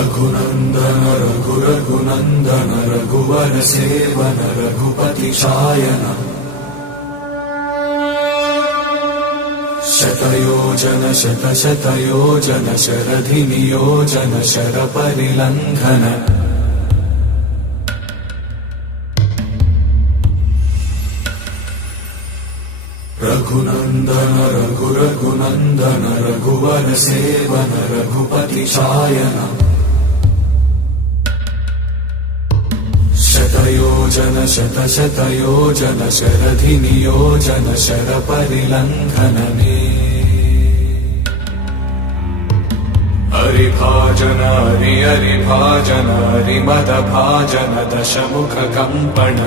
रघुनन्दन रघुनन्दन रघुवर सेवन रघुपति शायन शतयोजन शतशतयोजन शरधि नियोजन शरपरिलङ्घन रघुनन्दन रघुनन्दन रघुवर सेवन रघुपति शायन शतयोजन शतशतयोजन शरधि नियोजन शरपरिलङ्घनने हरिभाजन हरिभाजन हरिमदभाजन दशमुख कम्पण